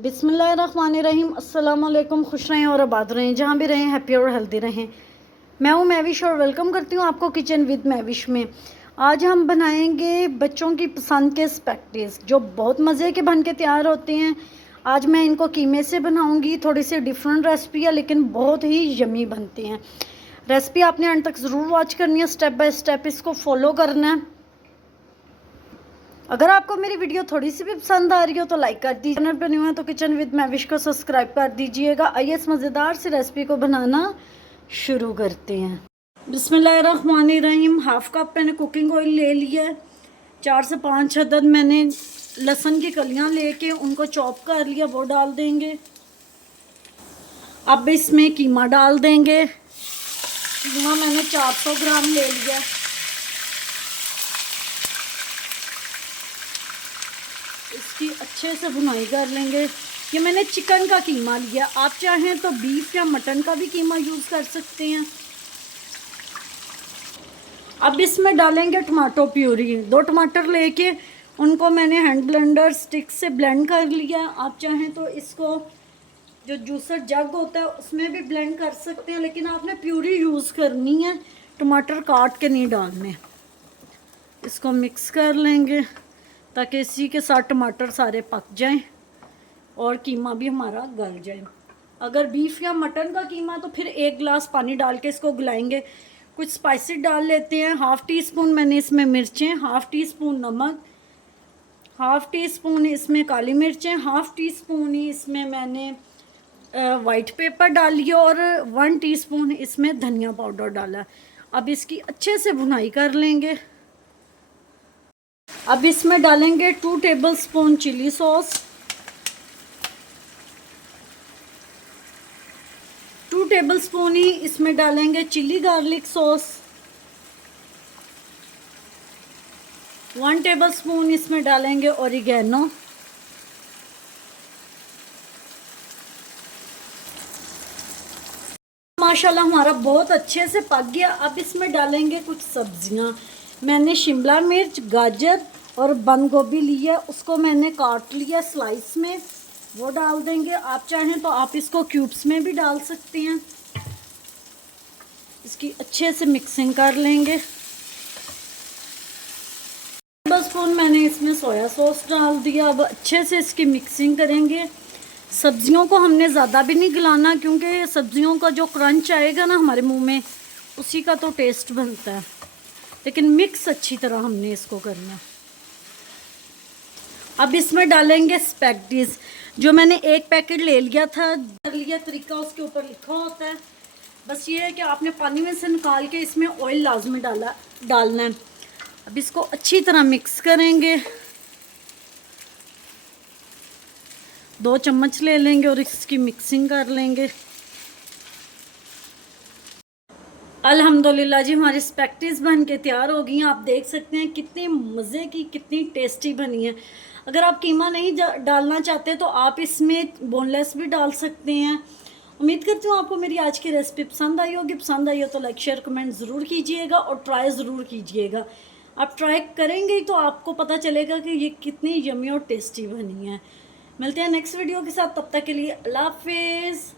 बिस्मिल्लाहिर्रहमानिर्रहीम। अस्सलाम वालेकुम। खुश रहें और आबाद रहें, जहाँ भी रहें हैप्पी और हेल्दी रहें। मैं हूँ मैविश और वेलकम करती हूँ आपको किचन विद मैविश में। आज हम बनाएंगे बच्चों की पसंद के स्पैगेटीज जो बहुत मज़े के बन के तैयार होते हैं। आज मैं इनको कीमे से बनाऊंगी। थोड़ी सी डिफरेंट रेसिपी है लेकिन बहुत ही यमी बनते हैं। रेसिपी आपने अंत तक ज़रूर वॉच करनी है, स्टेप बाय स्टेप इसको फॉलो करना है। अगर आपको मेरी वीडियो थोड़ी सी भी पसंद आ रही हो तो लाइक कर दीजिए। चैनल पर न्यू है तो किचन विद मैविश को सब्सक्राइब कर दीजिएगा। आइए इस मज़ेदार सी रेसिपी को बनाना शुरू करते हैं। बिस्मिल्लाहिर्रहमानिर्रहीम। हाफ कप मैंने कुकिंग ऑयल ले लिया है। 4 से 5 अदद मैंने लहसुन की कलियां लेके उनको चॉप कर लिया, वो डाल देंगे। अब इसमें कीमा डाल देंगे। कीमा मैंने 400 ग्राम ले लिया। इसकी अच्छे से भुनाई कर लेंगे। ये मैंने चिकन का कीमा लिया, आप चाहें तो बीफ या मटन का भी कीमा यूज़ कर सकते हैं। अब इसमें डालेंगे टमाटो प्यूरी। 2 टमाटर लेके उनको मैंने हैंड ब्लेंडर स्टिक से ब्लेंड कर लिया। आप चाहें तो इसको जो जूसर जग होता है उसमें भी ब्लेंड कर सकते हैं, लेकिन आपने प्यूरी यूज़ करनी है, टमाटर काट के नहीं डालने। इसको मिक्स कर लेंगे ताकि इसी के साथ टमाटर सारे पक जाएं और कीमा भी हमारा गल जाए। अगर बीफ या मटन का कीमा तो फिर 1 गिलास पानी डाल के इसको गलाएंगे। कुछ स्पाइसी डाल लेते हैं। 1/2 टीस्पून मैंने इसमें मिर्चें, 1/2 टीस्पून नमक, 1/2 टीस्पून इसमें काली मिर्चें, 1/2 टीस्पून ही इसमें मैंने वाइट पेपर डाली और 1 टीस्पून इसमें धनिया पाउडर डाला। अब इसकी अच्छे से भुनाई कर लेंगे। अब इसमें डालेंगे 2 टेबलस्पून चिली सॉस, 2 टेबलस्पून ही इसमें डालेंगे चिली गार्लिक सॉस, 1 टेबलस्पून इसमें डालेंगे ओरिगेनो, माशाल्लाह हमारा बहुत अच्छे से पक गया। अब इसमें डालेंगे कुछ सब्जियां। मैंने शिमला मिर्च, गाजर और बंद गोभी लिया, उसको मैंने काट लिया स्लाइस में, वो डाल देंगे। आप चाहें तो आप इसको क्यूब्स में भी डाल सकते हैं। इसकी अच्छे से मिक्सिंग कर लेंगे। टेबलस्पून मैंने इसमें सोया सॉस डाल दिया। अब अच्छे से इसकी मिक्सिंग करेंगे। सब्जियों को हमने ज़्यादा भी नहीं गलाना, क्योंकि सब्जियों का जो क्रंच आएगा ना हमारे मुंह में, उसी का तो टेस्ट बनता है। लेकिन मिक्स अच्छी तरह हमने इसको करना। अब इसमें डालेंगे स्पैगेटीज। जो मैंने 1 पैकेट ले लिया था, तरीका उसके ऊपर लिखा होता है। बस ये है कि आपने पानी में से निकाल के इसमें ऑयल लाजमी डालना है। अब इसको अच्छी तरह मिक्स करेंगे। 2 चम्मच ले लेंगे और इसकी मिक्सिंग कर लेंगे। अल्हम्दुलिल्लाह जी, हमारी स्पैगेटीज बन के तैयार हो गई हैं। आप देख सकते हैं कितनी मज़े की, कितनी टेस्टी बनी है। अगर आप कीमा नहीं डालना चाहते तो आप इसमें बोनलेस भी डाल सकते हैं। उम्मीद करती हूँ आपको मेरी आज की रेसिपी पसंद आई होगी। पसंद आई हो तो लाइक शेयर कमेंट ज़रूर कीजिएगा और ट्राई ज़रूर कीजिएगा। आप ट्राई करेंगे तो आपको पता चलेगा कि ये कितनी यमी और टेस्टी बनी है। मिलते हैं नेक्स्ट वीडियो के साथ, तब तक के लिए अल्लाह हाफिज़।